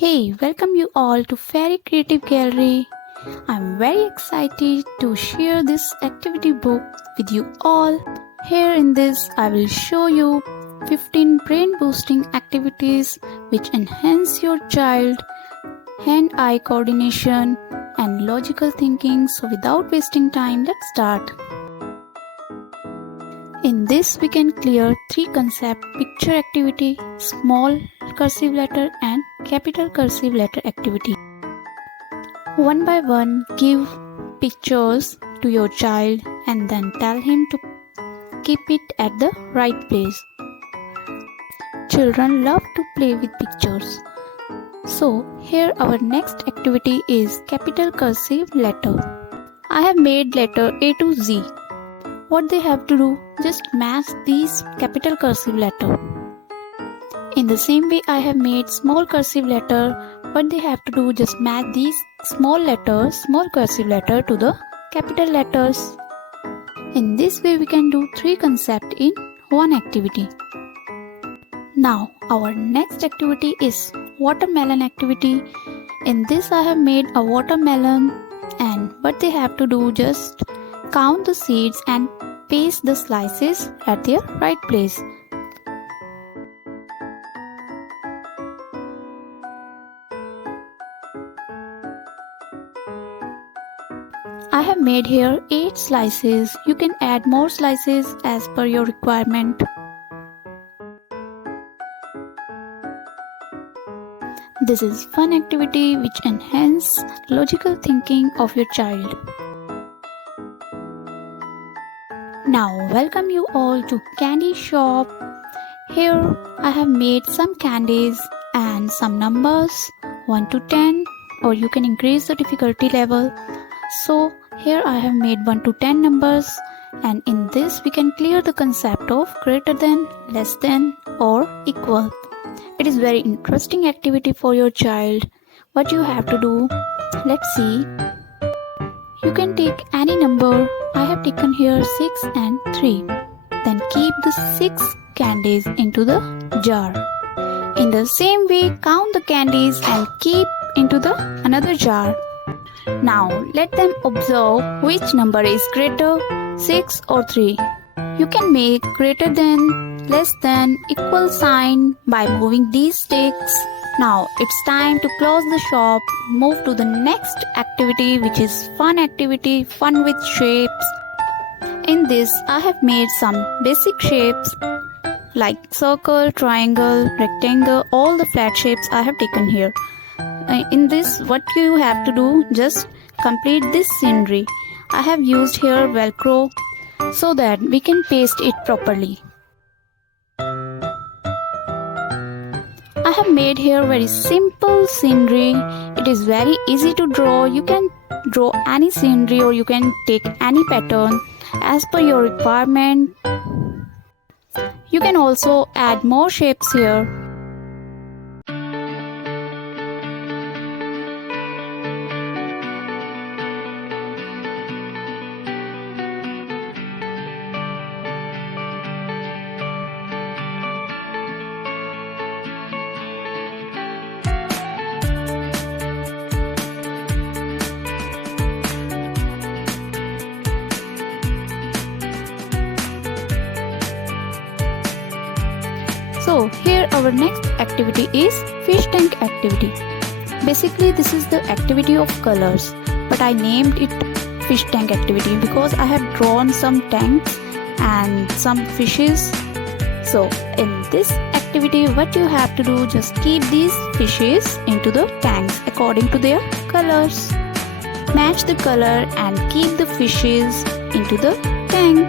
Hey, welcome you all to Fairy Creative Gallery. I'm very excited to share this activity book with you all. Here in this, I will show you 15 brain boosting activities which enhance your child hand-eye coordination and logical thinking. So without wasting time, let's start. In this, we can clear three concepts: picture activity, small cursive letter and capital cursive letter activity. One by one, give pictures to your child and then tell him to keep it at the right place. Children love to play with pictures. So here our next activity is capital cursive letter. I have made letter A to Z. What they have to do, just match these capital cursive letter. In the same way I have made small cursive letter. What they have to do, just match these small letters, small cursive letter to the capital letters. In this way we can do three concepts in one activity. Now our next activity is watermelon activity. In this I have made a watermelon, and what they have to do, just count the seeds and paste the slices at their right place. I have made here 8 slices. You can add more slices as per your requirement. This is fun activity which enhance logical thinking of your child. Now welcome you all to candy shop. Here I have made some candies and some numbers 1 to 10, or you can increase the difficulty level. So here I have made 1 to 10 numbers, and in this we can clear the concept of greater than, less than or equal. It is very interesting activity for your child. What you have to do, let's see. You can take any number. I have taken here 6 and 3. Then keep the 6 candies into the jar. In the same way, count the candies and keep into the another jar. Now let them observe which number is greater, 6 or 3. You can make greater than, less than, equal sign by moving these sticks. Now it's time to close the shop, move to the next activity, which is fun activity, fun with shapes. In this I have made some basic shapes like circle, triangle, rectangle, all the flat shapes I have taken here. In this, what you have to do, just complete this scenery. I have used here Velcro so that we can paste it properly. I have made here very simple scenery. It is very easy to draw. You can draw any scenery or you can take any pattern as per your requirement. You can also add more shapes here. So here our next activity is fish tank activity. Basically this is the activity of colors, but I named it fish tank activity because I have drawn some tanks and some fishes. So in this activity what you have to do, just keep these fishes into the tanks according to their colors. Match the color and keep the fishes into the tank.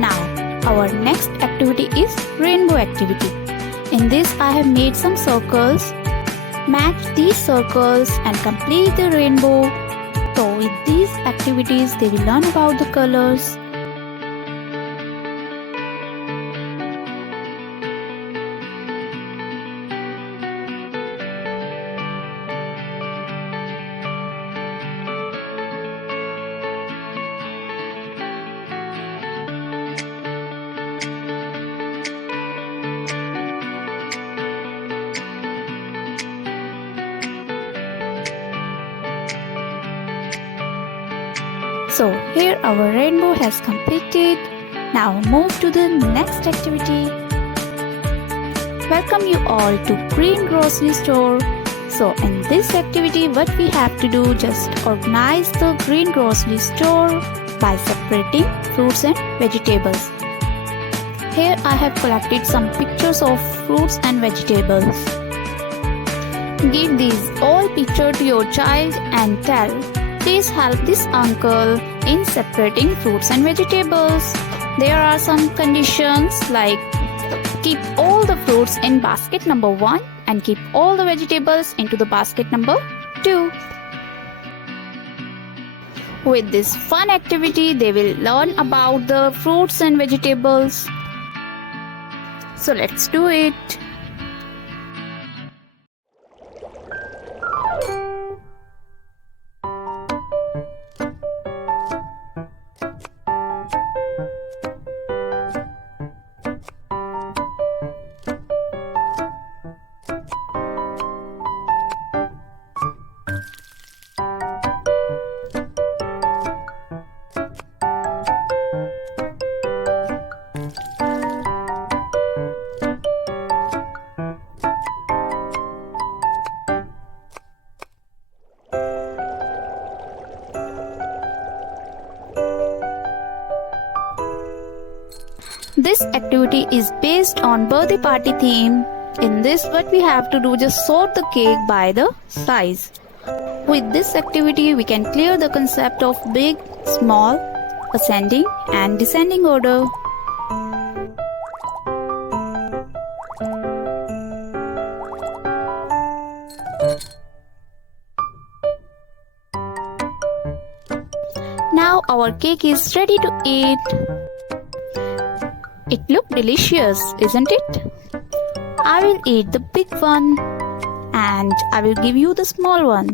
Now our next activity is rainbow activity. In this I have made some circles. Match these circles and complete the rainbow. So with these activities they will learn about the colors. So here our rainbow has completed. Now move to the next activity. Welcome you all to Green Grocery Store. So in this activity what we have to do, just organize the green grocery store by separating fruits and vegetables. Here I have collected some pictures of fruits and vegetables. Give these all pictures to your child and tell, please help this uncle in separating fruits and vegetables. There are some conditions like keep all the fruits in basket number 1 and keep all the vegetables into the basket number 2. With this fun activity, they will learn about the fruits and vegetables. So let's do it. This activity is based on birthday party theme. In this what we have to do, just sort the cake by the size. With this activity we can clear the concept of big, small, ascending and descending order. Now our cake is ready to eat. It looks delicious, isn't it? I will eat the big one and I will give you the small one.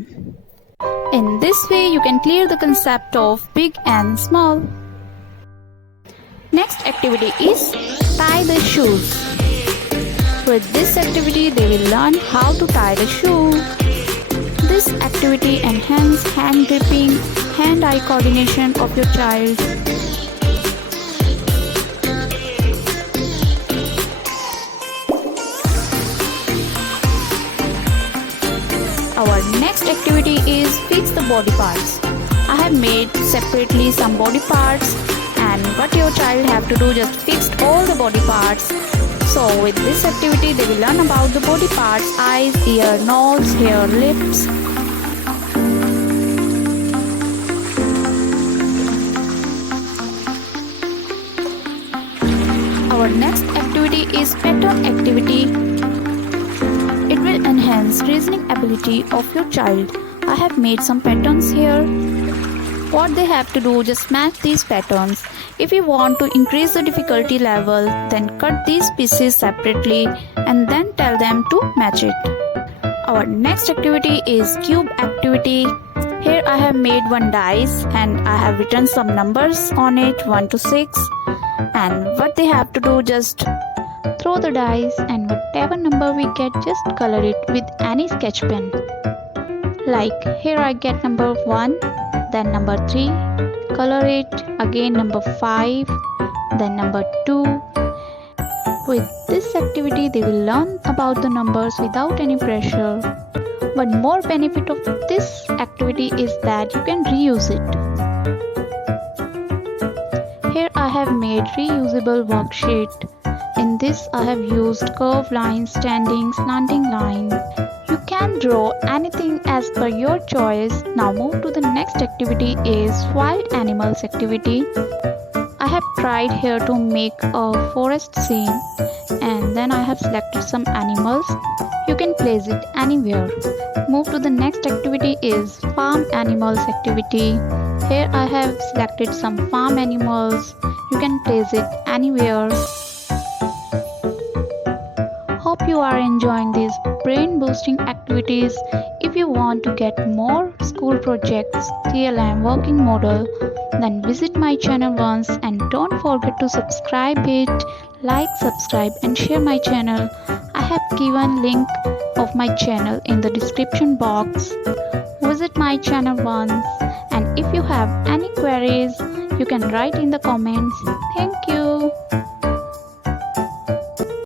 In this way you can clear the concept of big and small. Next activity is tie the shoes. With this activity they will learn how to tie the shoe. This activity enhances hand gripping, hand-eye coordination of your child. Our next activity is fix the body parts. I have made separately some body parts, and what your child have to do, just fix all the body parts. So with this activity they will learn about the body parts: eyes, ear, nose, hair, lips. Our next activity is pattern activity. It will enhance reasoning ability of your child. I have made some patterns here. What they have to do, just match these patterns. If you want to increase the difficulty level, then cut these pieces separately and then tell them to match it. Our next activity is cube activity. Here I have made one dice and I have written some numbers on it, 1 to 6. And what they have to do, just throw the dice and whatever number we get, just color it with any sketch pen. Like here I get number 1, then number 3, color it, again number 5, then number 2. With this activity they will learn about the numbers without any pressure. One more benefit of this activity is that you can reuse it. Here I have made reusable worksheet. In this I have used curved lines, standing, slanting lines. You can draw anything as per your choice. Now move to the next activity is wild animals activity. I have tried here to make a forest scene and then I have selected some animals. You can place it anywhere. Move to the next activity is farm animals activity. Here I have selected some farm animals. You can place it anywhere. Hope you are enjoying these brain boosting activities. If you want to get more school projects, TLM working model, then visit my channel once and don't forget to subscribe it, like, subscribe and share my channel. I have given link of my channel in the description box. Visit my channel once, and if you have any queries, you can write in the comments. Thank you.